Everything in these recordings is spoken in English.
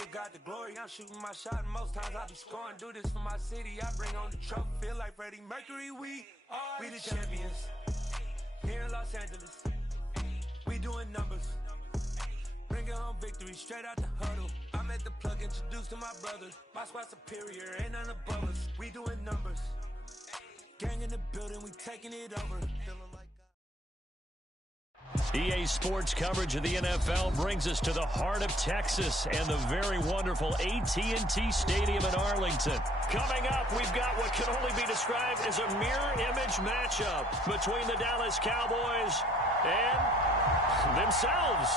give God the glory. I'm shooting my shot, and most times I be scoring. Do this for my city, I bring on the trophy. Feel like Freddie Mercury, we the champions. Here in Los Angeles, we doing numbers. Bringing home victory straight out the huddle. I'm at the plug, introduced to my brothers. My squad superior, ain't none above us. We doing numbers. Gang in the building, we taking it over. EA Sports coverage of the NFL brings us to the heart of Texas and the very wonderful AT&T Stadium in Arlington. Coming up, we've got what can only be described as a mirror image matchup between the Dallas Cowboys and themselves.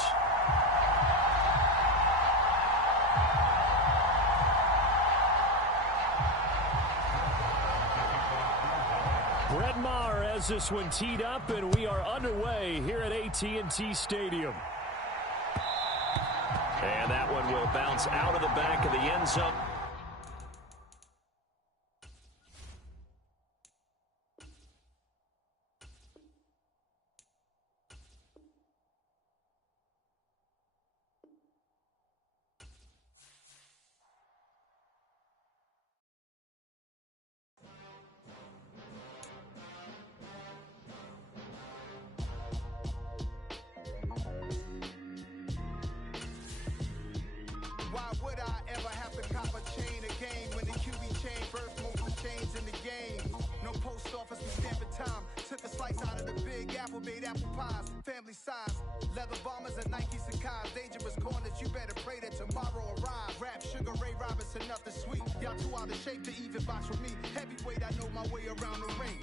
Brett Maher has this one teed up, and we are underway here at AT&T Stadium. And that one will bounce out of the back of the end zone. Why would I ever have to cop a chain again when the QB chain first most chains in the game? No post office, we stamping time. Took a slice out of the big apple, made apple pies, family size. Leather bombers and Nike Sacai's, dangerous corners. You better pray that tomorrow arrives. Rap Sugar Ray Robinson, nothing sweet. Y'all too out of shape to even box with me. Heavyweight, I know my way around the ring.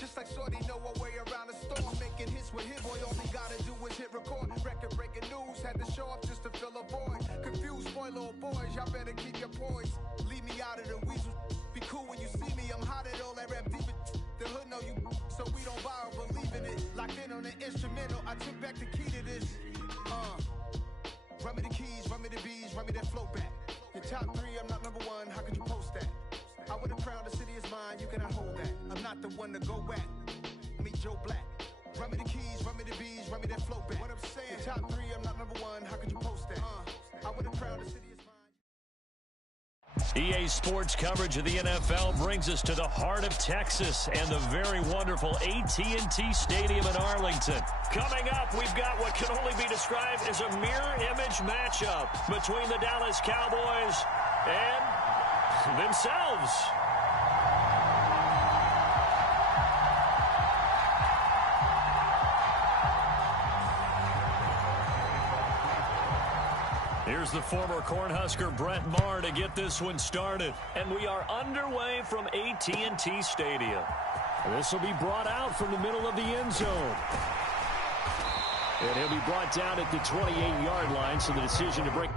Just like Shorty know her way around the storm. Making hits with Hit Boy, all he gotta do is hit record. Record breaking news, had to show up just to fill a void. Confused, spoiled little boys, y'all better keep your poise. Leave me out of the weasel. Be cool when you see me, I'm hot at all that rap deep. The hood know you, so we don't borrow, believe in it. Locked in on the instrumental, I took back the key to this. Run me the keys, run me the bees, run me that flow back. Your top three, I'm not number one, how could you post that? I would have crowned the city is mine, you cannot hold that. I'm not the one to go at. Meet Joe Black. Run me the keys, run me the bees, run me that flow back. What I'm saying, your top three, I'm not number one, how could you post that? I would have crowned the city is mine. EA Sports coverage of the NFL brings us to the heart of Texas and the very wonderful AT&T Stadium in Arlington. Coming up, we've got what can only be described as a mirror image matchup between the Dallas Cowboys and themselves. Here's the former Cornhusker Brett Maher to get this one started. And we are underway from AT&T Stadium. This will be brought out from the middle of the end zone. And he'll be brought down at the 28-yard line, so the decision to break.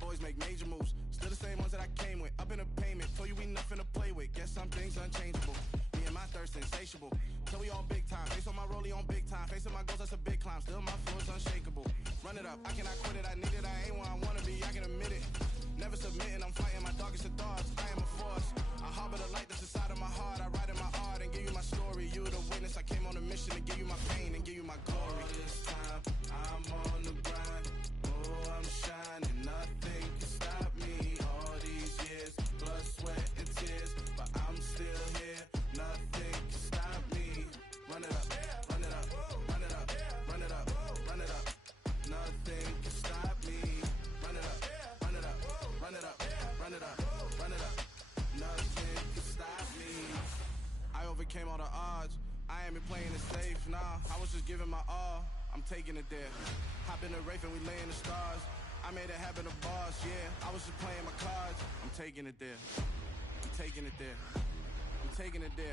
Boys make major moves, still the same ones that I came with. Up in a payment, told you we nothing to play with. Guess some things unchangeable. Me and my thirst insatiable. Till we all big time. Face on my rollie on big time. Facing my goals, that's a big climb. Still my flow is unshakable. Run it up, I cannot quit it. I need it, I ain't where I wanna be. I can admit it. Never submitting, I'm fighting my darkest of thoughts. I am a force. I harbor the light that's inside of my heart. I write in my art and give you my story. You the witness. I came on a mission to give you my pain and give you my glory. All this time, I'm on the grind. Oh, I'm shining. Nothing can stop me. All these years, blood, sweat, and tears, but I'm still here. Nothing can stop me. Run it up, run it up, run it up, run it up, run it up. Nothing can stop me. Run it up, run it up, run it up, run it up, run it up. Nothing can stop me. I overcame all the odds. I ain't been playing it safe, nah. I was just giving my all. I'm taking it there. Hop in the Wraith and we lay in the stars. I I made it happen to boss, yeah. I was just playing my cards. I'm taking it there. I'm taking it there. I'm taking it there.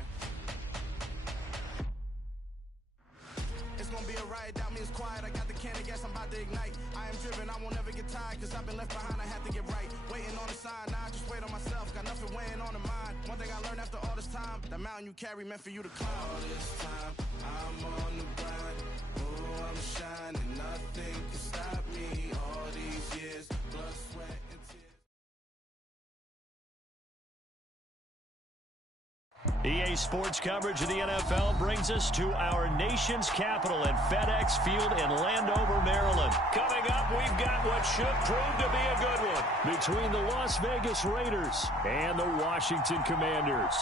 It's gonna be a riot, doubt me it's quiet. I got the can of gas, I'm about to ignite. I am driven, I won't ever get tired, cause I've been left behind, I have to get right. Waiting on a sign, now I just wait on myself. Got nothing weighing on the mind. One thing I learned after all this time, the mountain you carry meant for you to climb. All this time, I'm on the grind. Oh, I'm shining, nothing can stop me. All these years, blood, sweat, and tears. EA Sports coverage of the NFL brings us to our nation's capital at FedEx Field in Landover, Maryland. Coming up, we've got what should prove to be a good one between the Las Vegas Raiders and the Washington Commanders.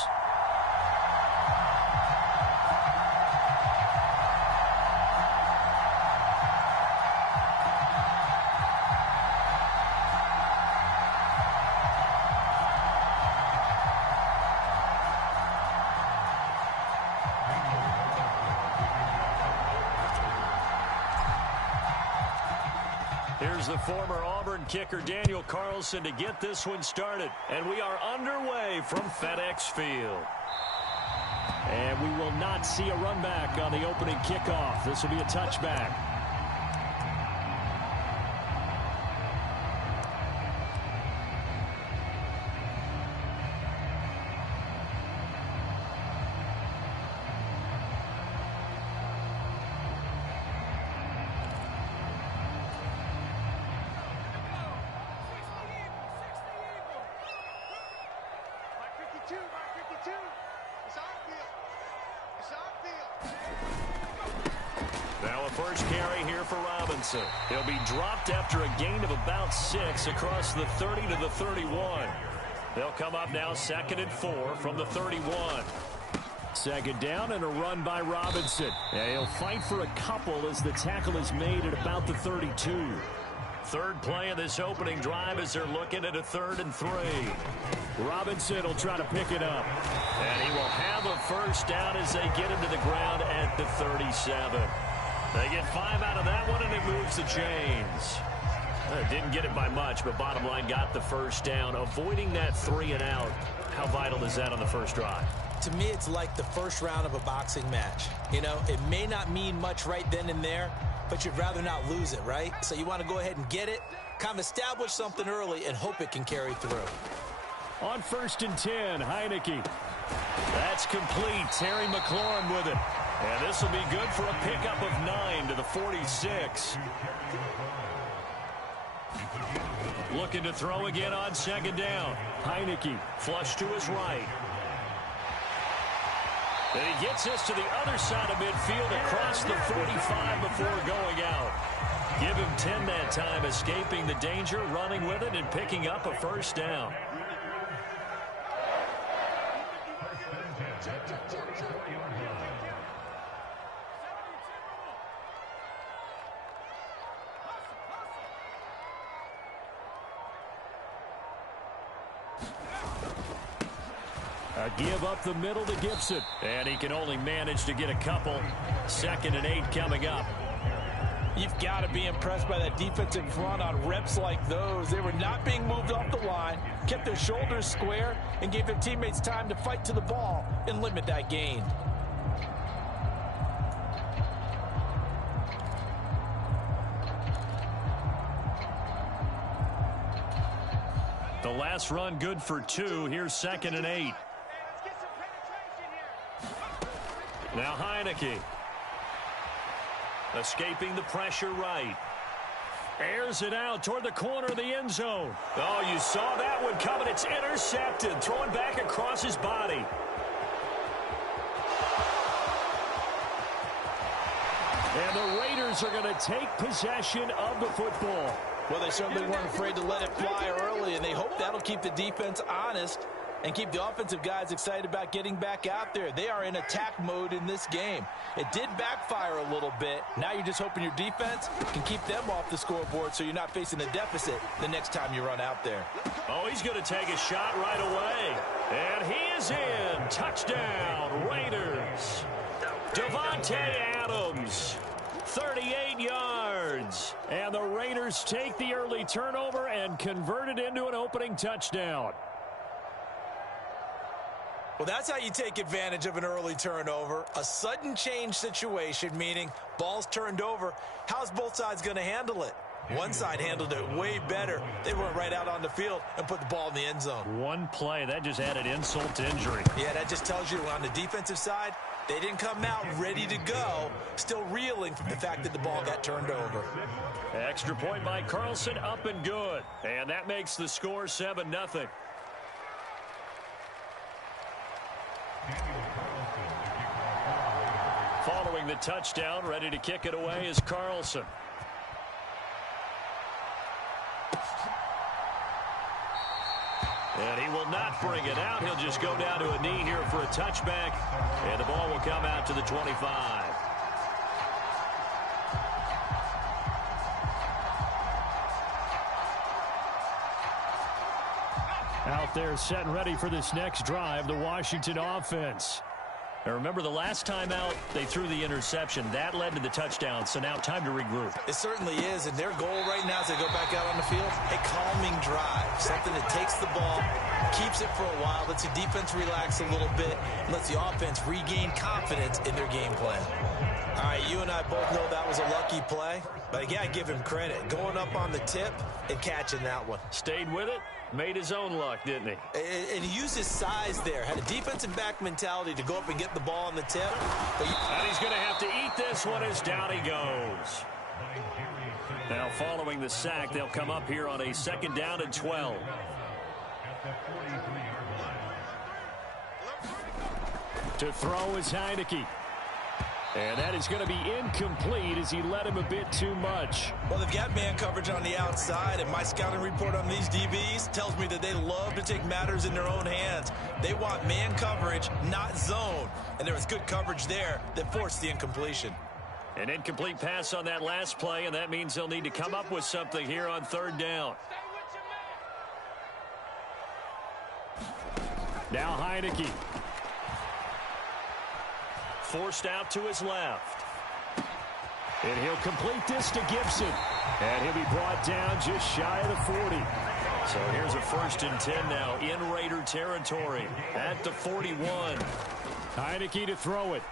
Here's the former Auburn kicker Daniel Carlson to get this one started. And we are underway from FedEx Field. And we will not see a run back on the opening kickoff. This will be a touchback. Now a first carry here for Robinson. He'll be dropped after a gain of about 6 across the 30 to the 31. They'll come up now 2nd and 4 from the 31. Second down and a run by Robinson. And he'll fight for a couple as the tackle is made at about the 32. Third play of this opening drive as they're looking at a 3rd and 3. Robinson will try to pick it up. And he will have a first down as they get into the ground at the 37. They get 5 out of that one, and it moves the chains. Didn't get it by much, but bottom line got the first down. Avoiding that 3 and out, how vital is that on the first drive? To me, it's like the first round of a boxing match. You know, it may not mean much right then and there, but you'd rather not lose it, right? So you want to go ahead and get it, kind of establish something early, and hope it can carry through. On 1st and 10, Heineke. That's complete. Terry McLaurin with it. And this will be good for a pickup of 9 to the 46. Looking to throw again on 2nd down. Heineke flush to his right. And he gets this to the other side of midfield across the 45 before going out. Give him 10 that time, escaping the danger, running with it, and picking up a first down. A give up the middle to Gibson. And he can only manage to get a couple. 2nd and 8 coming up. You've got to be impressed by that defensive front on reps like those. They were not being moved off the line, kept their shoulders square, and gave their teammates time to fight to the ball and limit that gain. The last run good for 2. Here's 2nd and 8. Now Heineke. Escaping the pressure right. Airs it out toward the corner of the end zone. Oh, you saw that one coming. It's intercepted. Throwing back across his body. And the Raiders are going to take possession of the football. Well, they certainly weren't afraid to let it fly early, and they hope that'll keep the defense honest and keep the offensive guys excited about getting back out there. They are in attack mode in this game. It did backfire a little bit. Now you're just hoping your defense can keep them off the scoreboard so you're not facing a deficit the next time you run out there. Oh, he's going to take a shot right away. And he is in. Touchdown, Raiders. Devontae Adams, 38 yards. yards. And the Raiders take the early turnover and convert it into an opening touchdown. Well, that's how you take advantage of an early turnover. A sudden change situation, meaning ball's turned over. How's both sides going to handle it? One side handled it way better. They went right out on the field and put the ball in the end zone. One play, that just added insult to injury. Yeah, that just tells you on the defensive side, they didn't come out ready to go, still reeling from the fact that the ball got turned over. Extra point by Carlson, up and good. And that makes the score 7-0. Following the touchdown, ready to kick it away is Carlson. And he will not bring it out. He'll just go down to a knee here for a touchback. And the ball will come out to the 25. Out there set and ready for this next drive, the Washington offense. Now remember, the last time out, they threw the interception. That led to the touchdown, so now time to regroup. It certainly is, and their goal right now as they go back out on the field, a calming drive. Something that takes the ball, keeps it for a while, lets the defense relax a little bit, lets the offense regain confidence in their game plan. All right, you and I both know that was a lucky play, but again, I give him credit. Going up on the tip and catching that one. Stayed with it, made his own luck, didn't he? And he used his size there, had a defensive back mentality to go up and get the ball on the tip. And he's going to have to eat this one as down he goes. Now following the sack, they'll come up here on a 2nd down and 12. To throw is Heineke. And that is going to be incomplete as he led him a bit too much. Well, they've got man coverage on the outside, and my scouting report on these DBs tells me that they love to take matters in their own hands. They want man coverage, not zone. And there was good coverage there that forced the incompletion. An incomplete pass on that last play, and that means they'll need to come up with something here on 3rd down. Now Heineke. Forced out to his left. And he'll complete this to Gibson. And he'll be brought down just shy of the 40. So here's a 1st and 10 now in Raider territory at the 41. Heineke to throw it.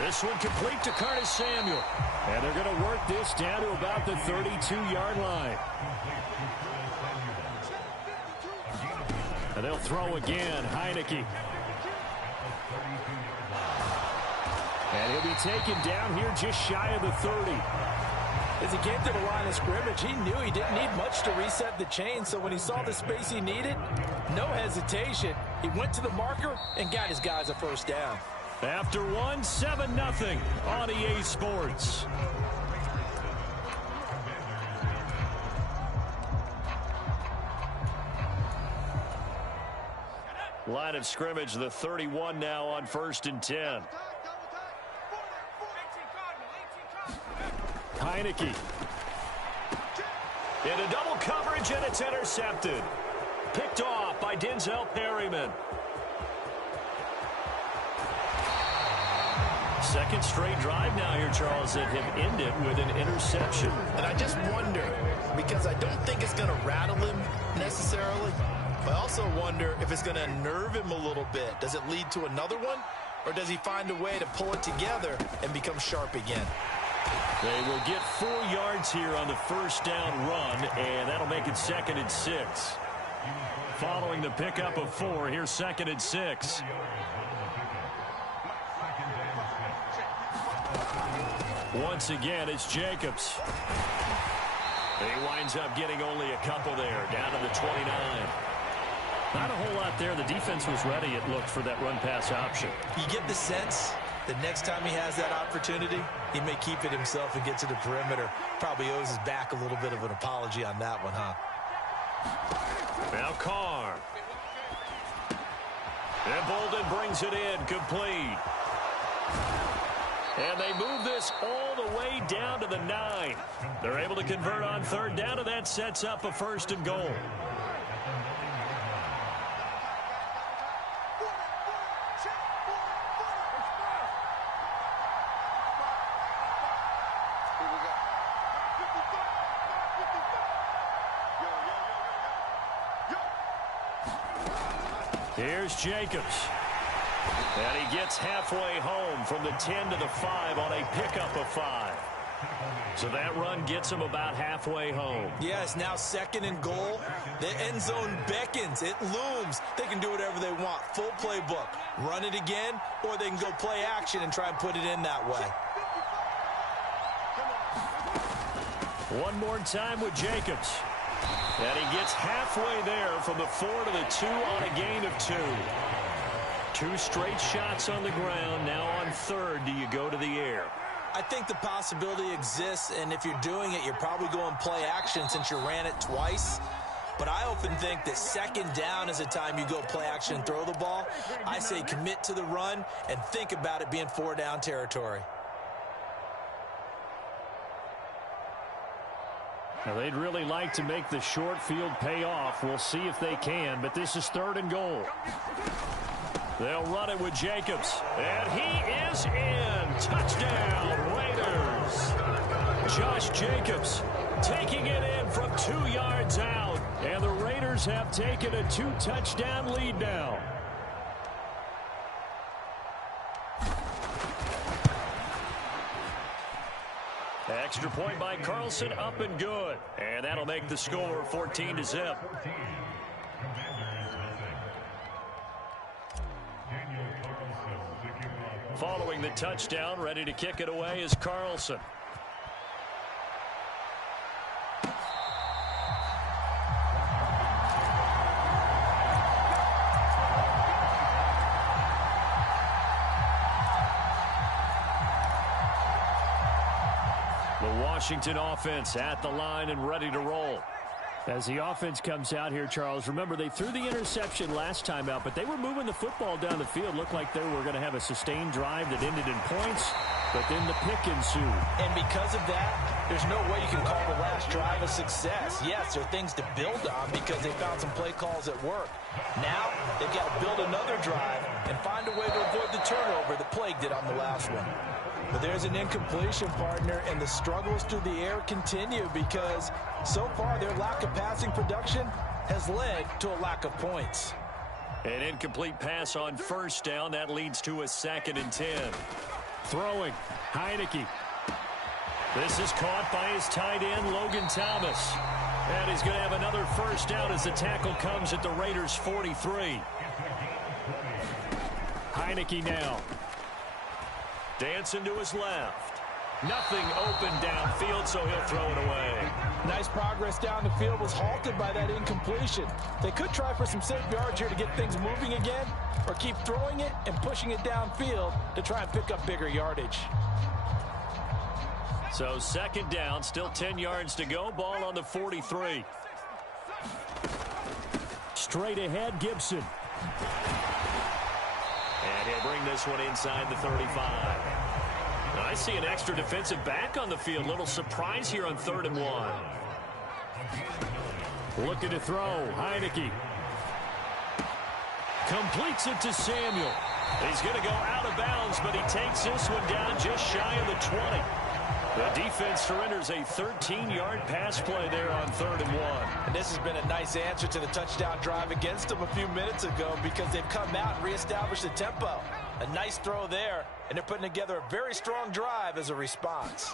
This one complete to Curtis Samuel. And they're going to work this down to about the 32-yard line. And they'll throw again. Heineke. And he'll be taken down here just shy of the 30. As he came to the line of scrimmage, he knew he didn't need much to reset the chain. So when he saw the space he needed, no hesitation. He went to the marker and got his guys a 1st down. After 7-0 on EA Sports. Line of scrimmage, the 31 now on 1st and 10. Heineke. Into double coverage, and it's intercepted. Picked off by Denzel Perryman. 2nd straight drive now here, Charles, that have ended with an interception. And I just wonder, because I don't think it's going to rattle him necessarily, but I also wonder if it's going to unnerve him a little bit. Does it lead to another one, or does he find a way to pull it together and become sharp again? They will get 4 yards here on the 1st down run, and that'll make it 2nd and 6. Following the pickup of 4, here's 2nd and 6. Once again, it's Jacobs. He winds up getting only a couple there, down to the 29. Not a whole lot there. The defense was ready, it looked, for that run-pass option. You get the sense that next time he has that opportunity, he may keep it himself and get to the perimeter. Probably owes his back a little bit of an apology on that one, huh? Now Carr. And Bolden brings it in, complete. And they move this all the way down to the 9. They're able to convert on 3rd down, and that sets up a 1st and goal. Here's Jacobs. And he gets halfway home from the 10 to the 5 on a pickup of 5. So that run gets him about halfway home. Yeah, it's now 2nd and goal. The end zone beckons. It looms. They can do whatever they want. Full playbook. Run it again, or they can go play action and try and put it in that way. One more time with Jacobs. And he gets halfway there from the 4 to the 2 on a gain of 2. 2 straight shots on the ground. Now on 3rd, do you go to the air? I think the possibility exists, and if you're doing it, you're probably going play action since you ran it twice. But I often think that 2nd down is the time you go play action and throw the ball. I say commit to the run and think about it being 4 down territory. Now, they'd really like to make the short field pay off. We'll see if they can, but this is 3rd and goal. They'll run it with Jacobs, and he is in. Touchdown, Raiders. Josh Jacobs taking it in from 2 yards out, and the Raiders have taken a 2-touchdown lead now. Extra point by Carlson, up and good. And that'll make the score 14-0. Following the touchdown, ready to kick it away is Carlson. The Washington offense at the line and ready to roll. As the offense comes out here, Charles, remember they threw the interception last time out, but they were moving the football down the field. Looked like they were going to have a sustained drive that ended in points, but then the pick ensued. And because of that, there's no way you can call the last drive a success. Yes, there are things to build on because they found some play calls at work. Now, they've got to build another drive and find a way to avoid the turnover that plagued it on the last one. But there's an incompletion, partner, and the struggles through the air continue because so far their lack of passing production has led to a lack of points. An incomplete pass on 1st down. That leads to a 2nd and 10. Throwing, Heineke. This is caught by his tight end, Logan Thomas. And he's going to have another 1st down as the tackle comes at the Raiders' 43. Heineke now. Dancing to his left. Nothing open downfield, so he'll throw it away. Nice progress down the field was halted by that incompletion. They could try for some safe yards here to get things moving again, or keep throwing it and pushing it downfield to try and pick up bigger yardage. So 2nd down, still 10 yards to go. Ball on the 43. Straight ahead, Gibson. And he'll bring this one inside the 35. Now, I see an extra defensive back on the field. Little surprise here on 3rd and 1. Looking to throw. Heineke. Completes it to Samuel. He's going to go out of bounds, but he takes this one down just shy of the 20. The defense surrenders a 13-yard pass play there on 3rd and 1. And this has been a nice answer to the touchdown drive against them a few minutes ago because they've come out and reestablished the tempo. A nice throw there, and they're putting together a very strong drive as a response.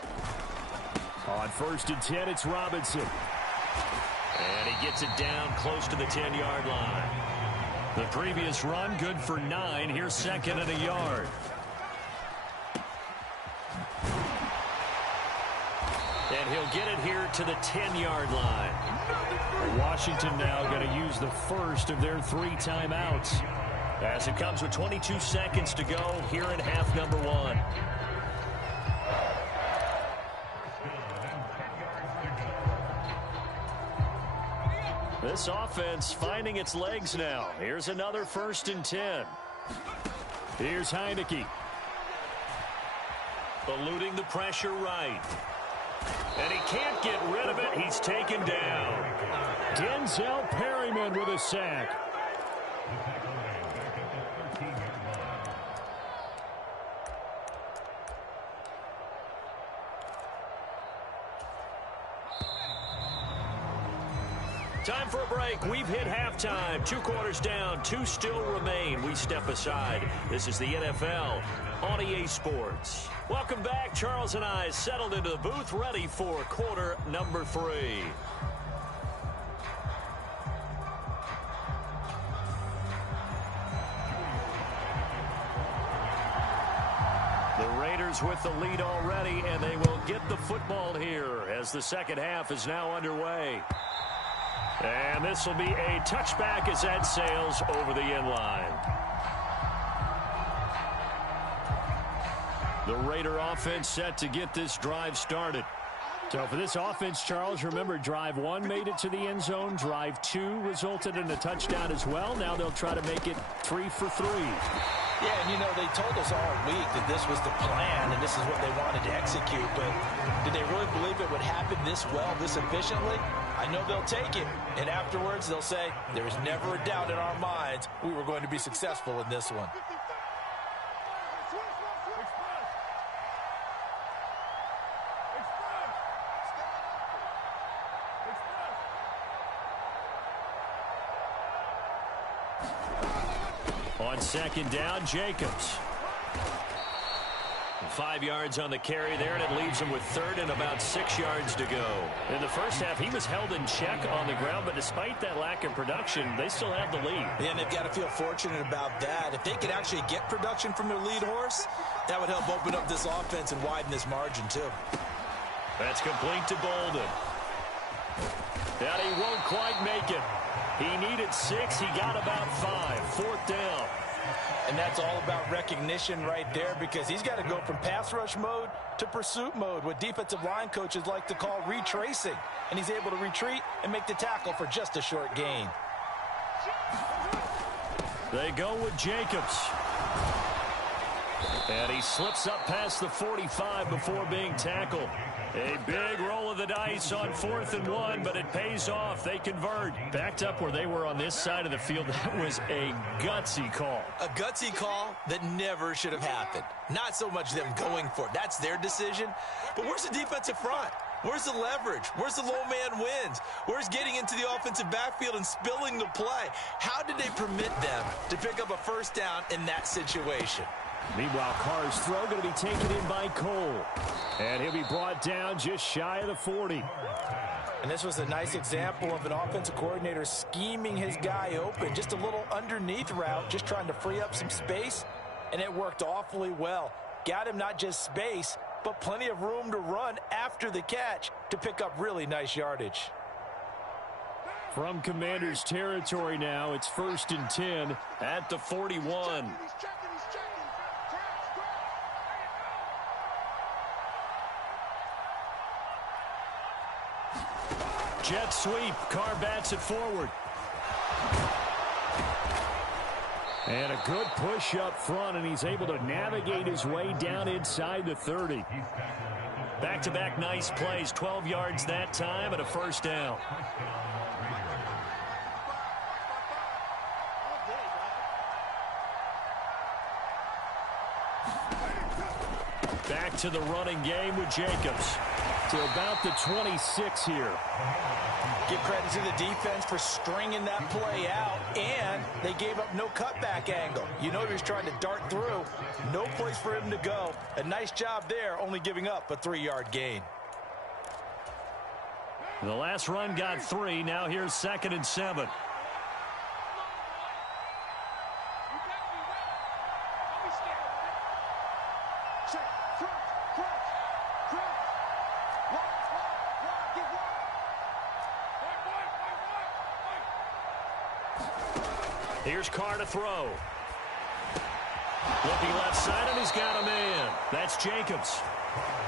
On 1st and 10, it's Robinson. And he gets it down close to the 10-yard line. The previous run, good for 9. Here's 2nd and a yard. And he'll get it here to the 10-yard line. Washington now going to use the first of their 3 timeouts as it comes with 22 seconds to go here in half number 1. This offense finding its legs now. Here's another 1st and 10. Here's Heineke. Eluding the pressure right. And he can't get rid of it. He's taken down. Denzel Perryman with a sack. Time for a break. We've hit halftime. 2 quarters down. 2 still remain. We step aside. This is the NFL on EA Sports. Welcome back. Charles and I settled into the booth, ready for quarter number 3. The Raiders with the lead already, and they will get the football here as the second half is now underway. And this will be a touchback as that sails over the end line. The Raider offense set to get this drive started. So for this offense, Charles, remember, drive 1 made it to the end zone. Drive 2 resulted in a touchdown as well. Now they'll try to make it 3 for 3. Yeah, and you know, they told us all week that this was the plan and this is what they wanted to execute, but did they really believe it would happen this well, this efficiently? I know they'll take it, and afterwards they'll say, there was never a doubt in our minds we were going to be successful in this one. On second down, Jacobs. 5 yards on the carry there, and it leaves him with third and about 6 yards to go. In the first half, he was held in check on the ground, but despite that lack of production, they still have the lead. And they've got to feel fortunate about that. If they could actually get production from their lead horse, that would help open up this offense and widen this margin, too. That's complete to Bolden. And he won't quite make it. He needed 6. He got about 5. 4th down. And that's all about recognition right there, because he's got to go from pass rush mode to pursuit mode, what defensive line coaches like to call retracing. And he's able to retreat and make the tackle for just a short gain. They go with Jacobs. And he slips up past the 45 before being tackled. A big roll of the dice on 4th and 1, but it pays off. They convert. Backed up where they were on this side of the field. That was a gutsy call. A gutsy call that never should have happened. Not so much them going for it. That's their decision. But where's the defensive front? Where's the leverage? Where's the low man wins? Where's getting into the offensive backfield and spilling the play? How did they permit them to pick up a first down in that situation? Meanwhile, Carr's throw going to be taken in by Cole. And he'll be brought down just shy of the 40. And this was a nice example of an offensive coordinator scheming his guy open. Just a little underneath route, just trying to free up some space. And it worked awfully well. Got him not just space, but plenty of room to run after the catch to pick up really nice yardage. From Commander's territory now, it's 1st and 10 at the 41. Jet sweep. Carr bats it forward. And a good push up front, and he's able to navigate his way down inside the 30. Back-to-back nice plays. 12 yards that time and a first down. Back to the running game with Jacobs. To about the 26 here. Give credit to the defense for stringing that play out, and they gave up no cutback angle. You know he was trying to dart through. No place for him to go. A nice job there, only giving up a 3-yard gain. The last run got 3. Now here's 2nd and 7. Here's Carr to throw. Looking left side, and he's got a man. That's Jacobs.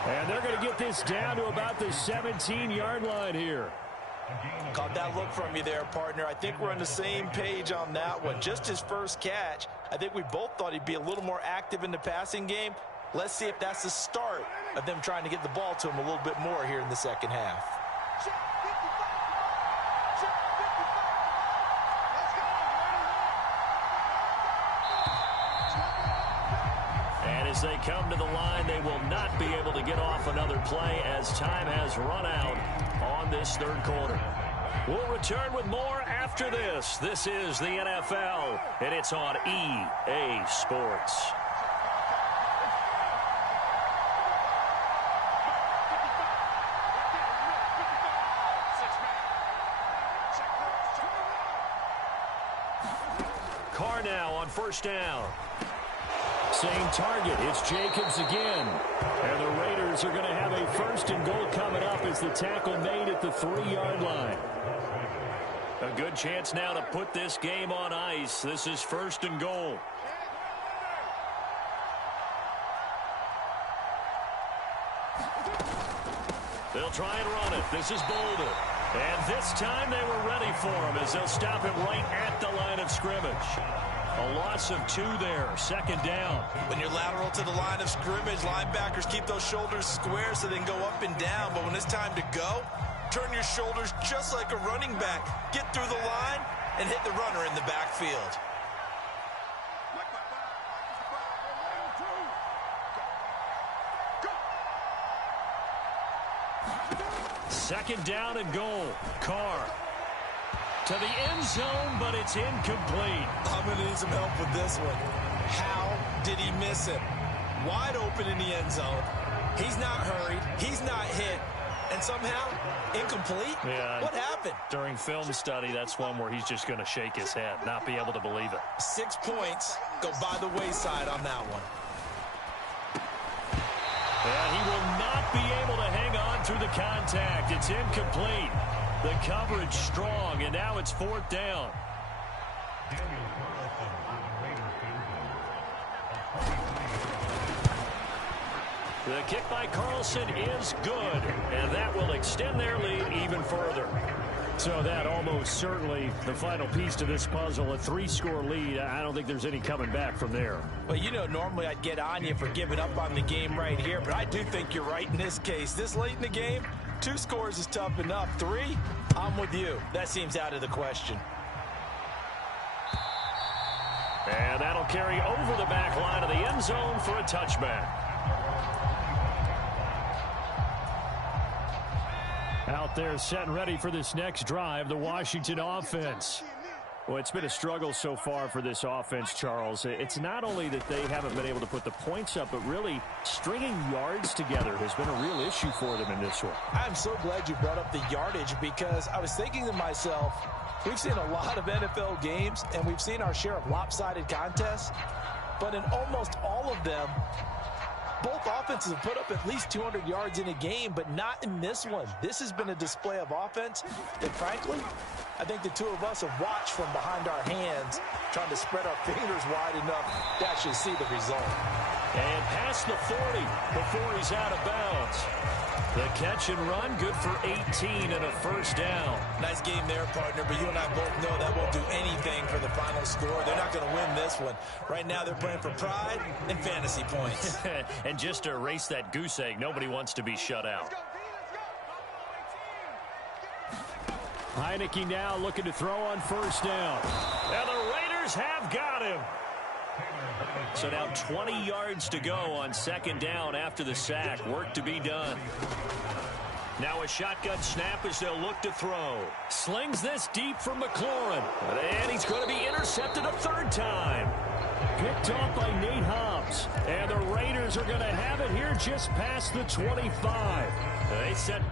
And they're going to get this down to about the 17-yard line here. Caught that look from you there, partner. I think we're on the same page on that one. Just his first catch. I think we both thought he'd be a little more active in the passing game. Let's see if that's the start of them trying to get the ball to him a little bit more here in the second half. As they come to the line, they will not be able to get off another play as time has run out on this third quarter. We'll return with more after this. This is the NFL, and it's on EA Sports. Carr now on first down. Same target. It's Jacobs again. And the Raiders are going to have a first and goal coming up as the tackle made at the 3-yard line. A good chance now to put this game on ice. This is first and goal. They'll try and run it. This is Bolden. And this time they were ready for him as they'll stop him right at the line of scrimmage. A loss of 2 there, second down. When you're lateral to the line of scrimmage, linebackers keep those shoulders square so they can go up and down. But when it's time to go, turn your shoulders just like a running back. Get through the line and hit the runner in the backfield. Second down and goal. Carr to the end zone, but it's incomplete. I'm going to need some help with this one. How did he miss it? Wide open in the end zone. He's not hurried. He's not hit. And somehow, incomplete? Yeah. What happened? During film study, that's one where he's just going to shake his head, not be able to believe it. 6 points go by the wayside on that one. And he will not be able to hang on through the contact. It's incomplete. The coverage strong, and now it's fourth down. The kick by Carlson is good, and that will extend their lead even further. So that almost certainly the final piece to this puzzle, a 3-score lead. I don't think there's any coming back from there. Well, you know, normally I'd get on you for giving up on the game right here, but I do think you're right in this case. This late in the game, 2 scores is tough enough. 3, I'm with you. That seems out of the question. And that'll carry over the back line of the end zone for a touchback. Out there set and ready for this next drive, the Washington offense. Well, it's been a struggle so far for this offense, Charles. It's not only that they haven't been able to put the points up, but really stringing yards together has been a real issue for them in this one. I'm so glad you brought up the yardage because I was thinking to myself, we've seen a lot of NFL games and we've seen our share of lopsided contests, but in almost all of them, both offenses have put up at least 200 yards in a game, but not in this one. This has been a display of offense that, frankly, I think the two of us have watched from behind our hands, trying to spread our fingers wide enough to actually see the result. And past the 40 before he's out of bounds. The catch and run, good for 18 and a first down. Nice game there, partner, but you and I both know that won't do anything for the final score. They're not going to win this one. Right now they're playing for pride and fantasy points. And just to erase that goose egg, nobody wants to be shut out. Heineke now looking to throw on first down. And the Raiders have got him. So now 20 yards to go on second down after the sack. Work to be done. Now a shotgun snap as they'll look to throw. Slings this deep from McLaurin. And he's going to be intercepted a third time. Picked off by Nate Hobbs. And the Raiders are going to have it here just past the 25. They set